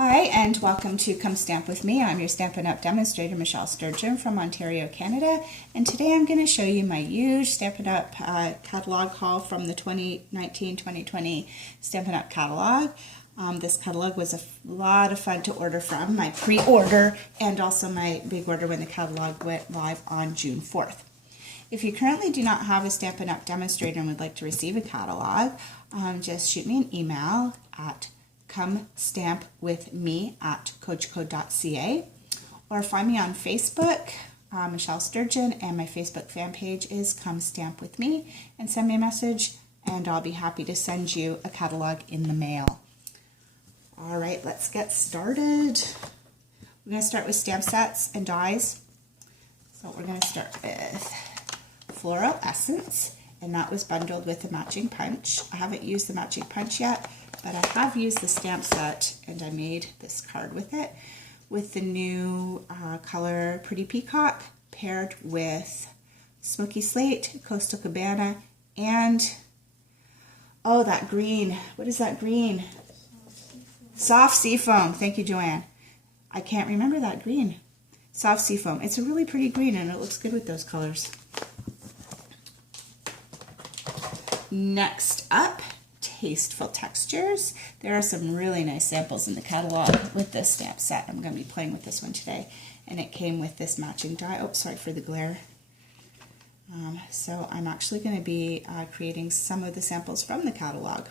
Hi, and welcome to Come Stamp With Me. I'm your Stampin' Up! Demonstrator, Michelle Sturgeon from Ontario, Canada. And today I'm going to show you my huge Stampin' Up! Catalog haul from the 2019-2020 Stampin' Up! Catalog. This catalog was a lot of fun to order from, my pre-order and also my big order when the catalog went live on June 4th. If you currently do not have a Stampin' Up! Demonstrator and would like to receive a catalog, just shoot me an email at comestampwithme@coachcode.ca or find me on Facebook, Michelle Sturgeon, and my Facebook fan page is Come Stamp With Me, and send me a message and I'll be happy to send you a catalog in the mail. All right, let's get started. We're going to start with stamp sets and dies. So we're going to start with Floral Essence, and that was bundled with a matching punch. I haven't used the matching punch yet, but I have used the stamp set, and I made this card with it, with the new color Pretty Peacock, paired with Smoky Slate, Coastal Cabana, and, oh, that green. What is that green? Soft Seafoam. Thank you, Joanne. I can't remember that green. Soft Seafoam. It's a really pretty green, and it looks good with those colors. Next up, Tasteful Textures. There are some really nice samples in the catalog with this stamp set. I'm going to be playing with this one today, and it came with this matching die. Oh, sorry for the glare. So I'm actually going to be creating some of the samples from the catalog,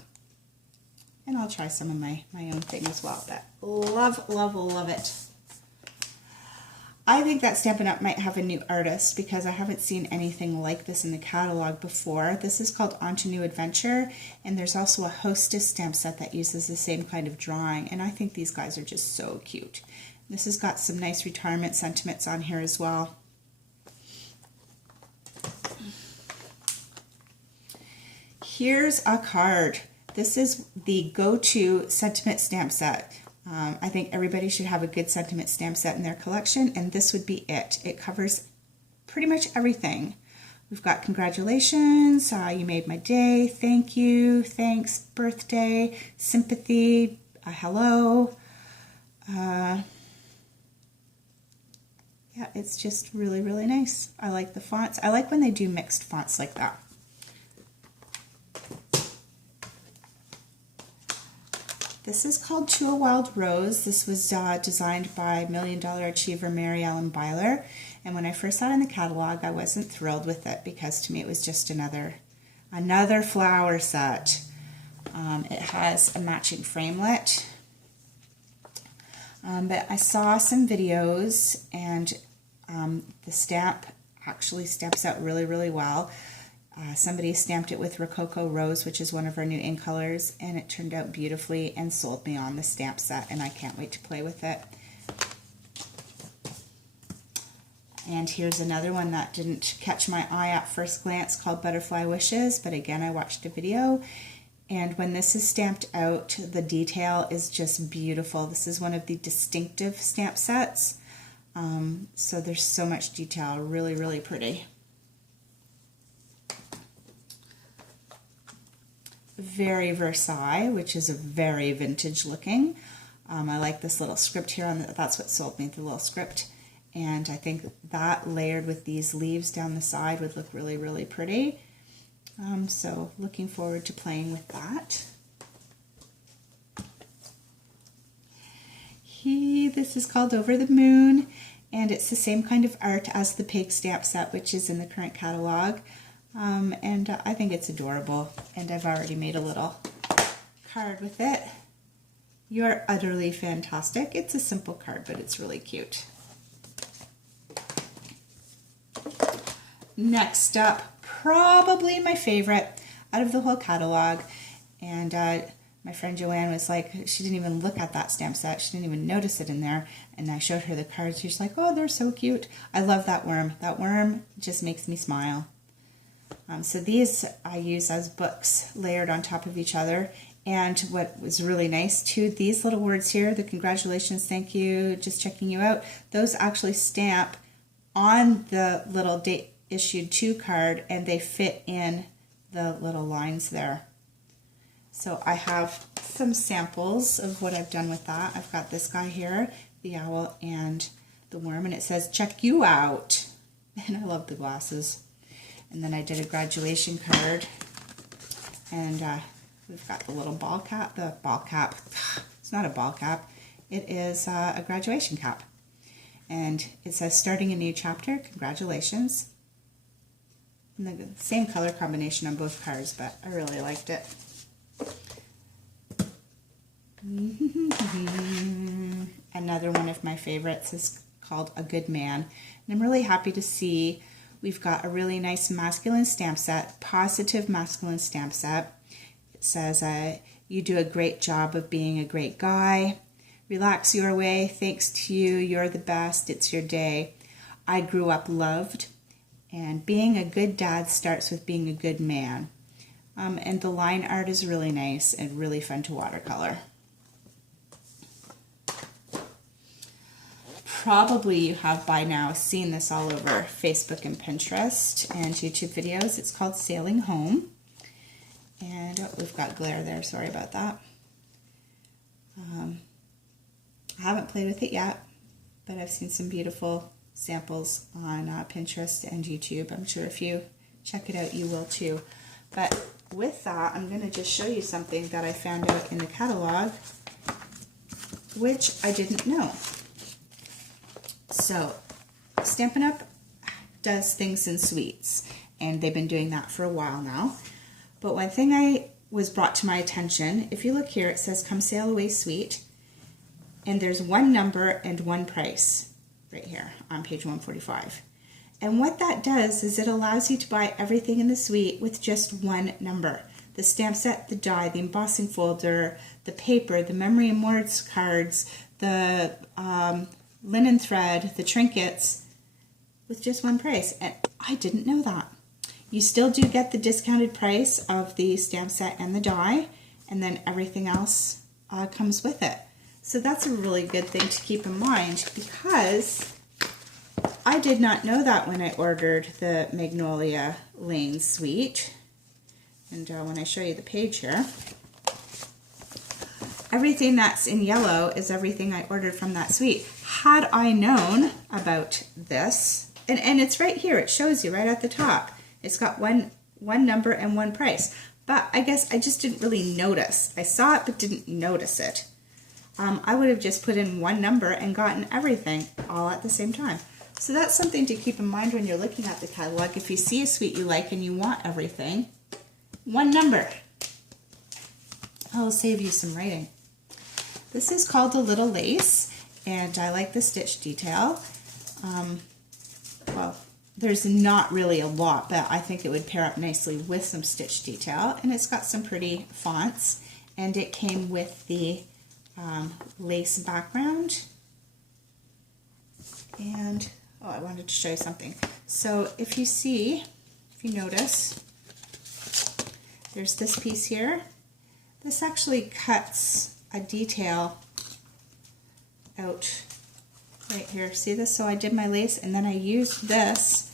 and I'll try some of my own thing as well. But love, love, love it. I think that Stampin' Up! Might have a new artist because I haven't seen anything like this in the catalog before. This is called On to New Adventure, and there's also a Hostess stamp set that uses the same kind of drawing, and I think these guys are just so cute. This has got some nice retirement sentiments on here as well. Here's a card. This is the go-to sentiment stamp set. I think everybody should have a good sentiment stamp set in their collection, and this would be it. It covers pretty much everything. We've got congratulations, you made my day, thank you, thanks, birthday, sympathy, hello. Yeah, it's just really, really nice. I like the fonts. I like when they do mixed fonts like that. This is called To a Wild Rose. This was designed by $1 Million Achiever Mary Ellen Byler. And when I first saw it in the catalog, I wasn't thrilled with it because to me it was just another flower set. It has a matching framelit. But I saw some videos, and the stamp actually stamps out really, really well. Somebody stamped it with Rococo Rose, which is one of our new ink colors, and it turned out beautifully and sold me on the stamp set, and I can't wait to play with it. And here's another one that didn't catch my eye at first glance, called Butterfly Wishes, but again, I watched a video, and when this is stamped out, the detail is just beautiful. This is one of the distinctive stamp sets, so there's so much detail, really, really pretty. Very Versailles, which is a very vintage looking. I like this little script here, that's what sold me, the little script. And I think that layered with these leaves down the side would look really, really pretty. So looking forward to playing with that. This is called Over the Moon, and it's the same kind of art as the pig stamp set, which is in the current catalog. And I think it's adorable, and I've already made a little card with it. You're utterly fantastic. It's a simple card, but it's really cute. Next up, probably my favorite out of the whole catalog, and my friend Joanne was like, she didn't even look at that stamp set, she didn't even notice it in there, and I showed her the cards. She's like, oh, they're so cute. I love that worm. That worm just makes me smile. So these I use as books layered on top of each other, and what was really nice too, these little words here, the congratulations, thank you, just checking you out, those actually stamp on the little date issued to card, and they fit in the little lines there. So I have some samples of what I've done with that. I've got this guy here, the owl and the worm, and it says, check you out. And I love the glasses. And then I did a graduation card, and we've got the little ball cap, it's not a ball cap, it is a graduation cap. And it says, starting a new chapter, congratulations. And the same color combination on both cards, but I really liked it. Another one of my favorites is called A Good Man. And I'm really happy to see we've got a really nice masculine stamp set, positive masculine stamp set. It says, you do a great job of being a great guy. Relax your way. Thanks to you. You're the best. It's your day. I grew up loved. And being a good dad starts with being a good man. And the line art is really nice and really fun to watercolor. Probably you have by now seen this all over Facebook and Pinterest and YouTube videos. It's called Sailing Home. And oh, we've got glare there. Sorry about that. I haven't played with it yet, but I've seen some beautiful samples on Pinterest and YouTube. I'm sure if you check it out, you will too. But with that, I'm going to just show you something that I found out in the catalog, which I didn't know. So, Stampin' Up! Does things in suites, and they've been doing that for a while now. But one thing was brought to my attention, if you look here, it says Come Sail Away Suite, and there's one number and one price right here on page 145. And what that does is it allows you to buy everything in the suite with just one number. The stamp set, the die, the embossing folder, the paper, the memory and more cards, the linen thread, the trinkets, with just one price. And I didn't know that. You still do get the discounted price of the stamp set and the die, and then everything else comes with it. So that's a really good thing to keep in mind, because I did not know that when I ordered the Magnolia Lane suite. And when I show you the page here, everything that's in yellow is everything I ordered from that suite. Had I known about this, and it's right here, it shows you right at the top. It's got one number and one price. But I guess I just didn't really notice. I saw it but didn't notice it. I would have just put in one number and gotten everything all at the same time. So that's something to keep in mind when you're looking at the catalog. If you see a suite you like and you want everything, one number. I'll save you some writing. This is called A Little Lace, and I like the stitch detail. Well, there's not really a lot, but I think it would pair up nicely with some stitch detail. And it's got some pretty fonts, and it came with the lace background. And oh, I wanted to show you something. So if you notice, there's this piece here. This actually cuts a detail out right here. See this? So I did my lace and then I used this,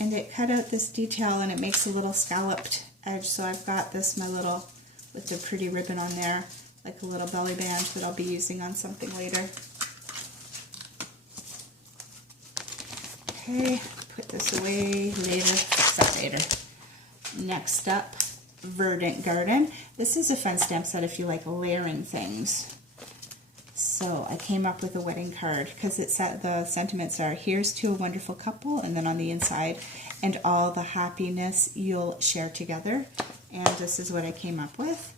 and it cut out this detail and it makes a little scalloped edge. So I've got this, my little, with the pretty ribbon on there, like a little belly band that I'll be using on something later. Okay, put this away later, fix that later. Next up, Verdant Garden. This is a fun stamp set if you like layering things. So I came up with a wedding card because it said the sentiments are, here's to a wonderful couple, and then on the inside, and all the happiness you'll share together. And this is what I came up with.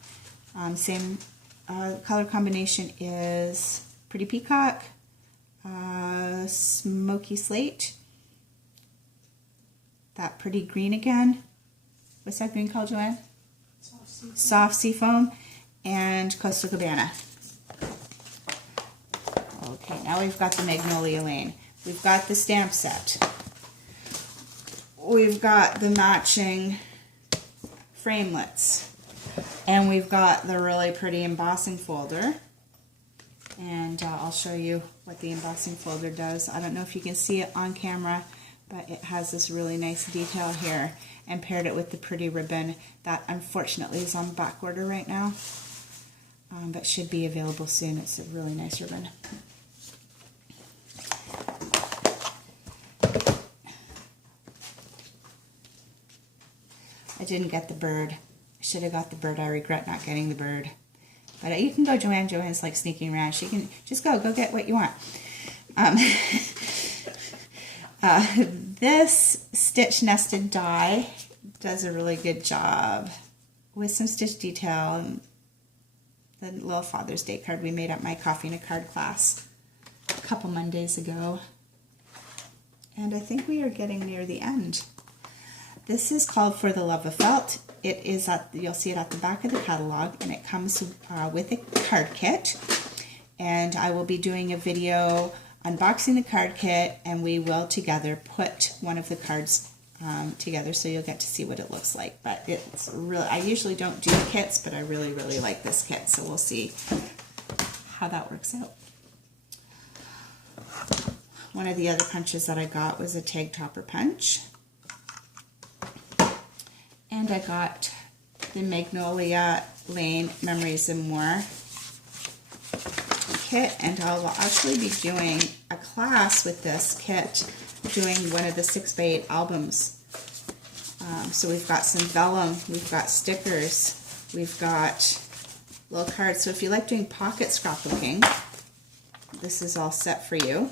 Same color combination is Pretty Peacock, Smoky Slate, that pretty green again. What's that green called, Joanne? Soft Seafoam, and Coastal Cabana. Okay, now we've got the Magnolia Lane. We've got the stamp set. We've got the matching framelets. And we've got the really pretty embossing folder. And I'll show you what the embossing folder does. I don't know if you can see it on camera, but it has this really nice detail here. and paired it with the pretty ribbon that unfortunately is on back order right now, but should be available soon. It's a really nice ribbon. I didn't get the bird. I should have got the bird. I regret not getting the bird. But you can go, Joanne. Joanne's like sneaking around. She can just go get what you want. This stitch nested die does a really good job with some stitch detail. The little Father's Day card we made at my Coffee and a Card class a couple Mondays ago. And I think we are getting near the end. This is called For the Love of Felt. It is you'll see it at the back of the catalog, and it comes with a card kit. And I will be doing a video unboxing the card kit, and we will together put one of the cards together, so you'll get to see what it looks like. But it's really, I usually don't do kits, but I really, really like this kit, so we'll see how that works out. One of the other punches that I got was a tag topper punch. And I got the Magnolia Lane Memories and More kit, and I'll actually be doing a class with this kit, doing one of the 6x8 albums. So we've got some vellum, we've got stickers, we've got little cards. So if you like doing pocket scrapbooking, this is all set for you.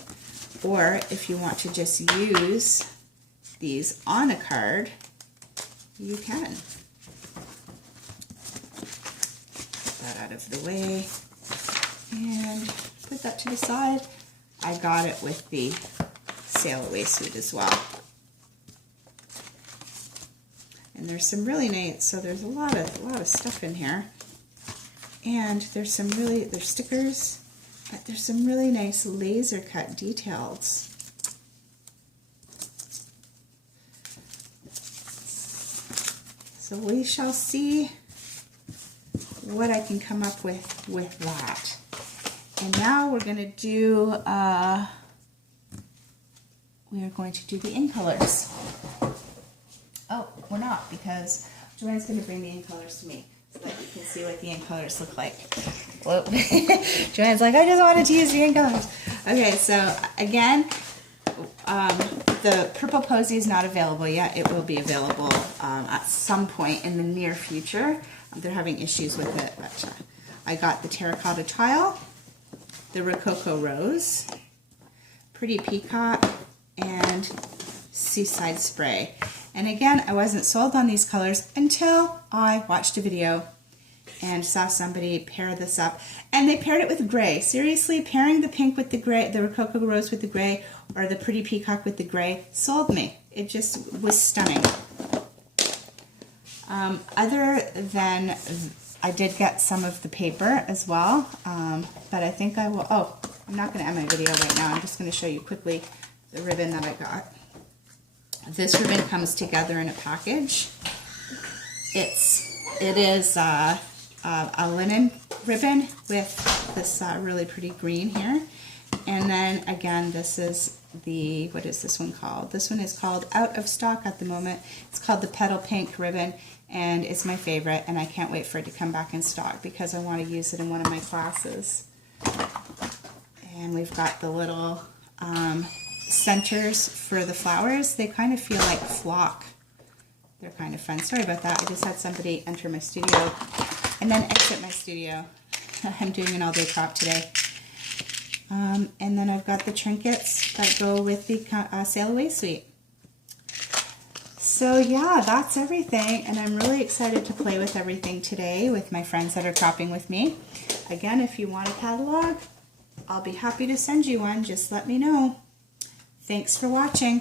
Or if you want to just use these on a card, you can. Put that out of the way and put that to the side. I got it with the Sail Away suit as well. And there's some really nice, so there's a lot of stuff in here. And there's stickers, but there's some really nice laser cut details. So we shall see what I can come up with that. And now we're going to do, we are going to do the in colors. Oh, we're not, because Joanne's going to bring the in colors to me so that you can see what the in colors look like. Whoa. Joanne's like, I just wanted to use the in colors. Okay, so again, the Purple Posy is not available yet. It will be available at some point in the near future. They're having issues with it, but I got the Terracotta Tile, the Rococo Rose, Pretty Peacock, and Seaside Spray. And again, I wasn't sold on these colors until I watched a video and saw somebody pair this up. And they paired it with gray. Seriously, pairing the pink with the gray, the Rococo Rose with the gray, or the Pretty Peacock with the gray, sold me. It just was stunning. Other than, I did get some of the paper as well, but I think I will, I'm not going to end my video right now. I'm just going to show you quickly the ribbon that I got. This ribbon comes together in a package. It is a linen ribbon with this really pretty green here. And then again, this is the, what is this one called? This one is called Out of Stock at the moment. It's called the Petal Pink ribbon, and it's my favorite, and I can't wait for it to come back in stock because I want to use it in one of my classes. And we've got the little centers for the flowers. They kind of feel like flock. They're kind of fun. Sorry about that. I just had somebody enter my studio and then exit my studio. I'm doing an all-day crop today. And then I've got the trinkets that go with the Sail Away suite. So yeah, that's everything, and I'm really excited to play with everything today with my friends that are cropping with me. Again, if you want a catalog, I'll be happy to send you one. Just let me know. Thanks for watching.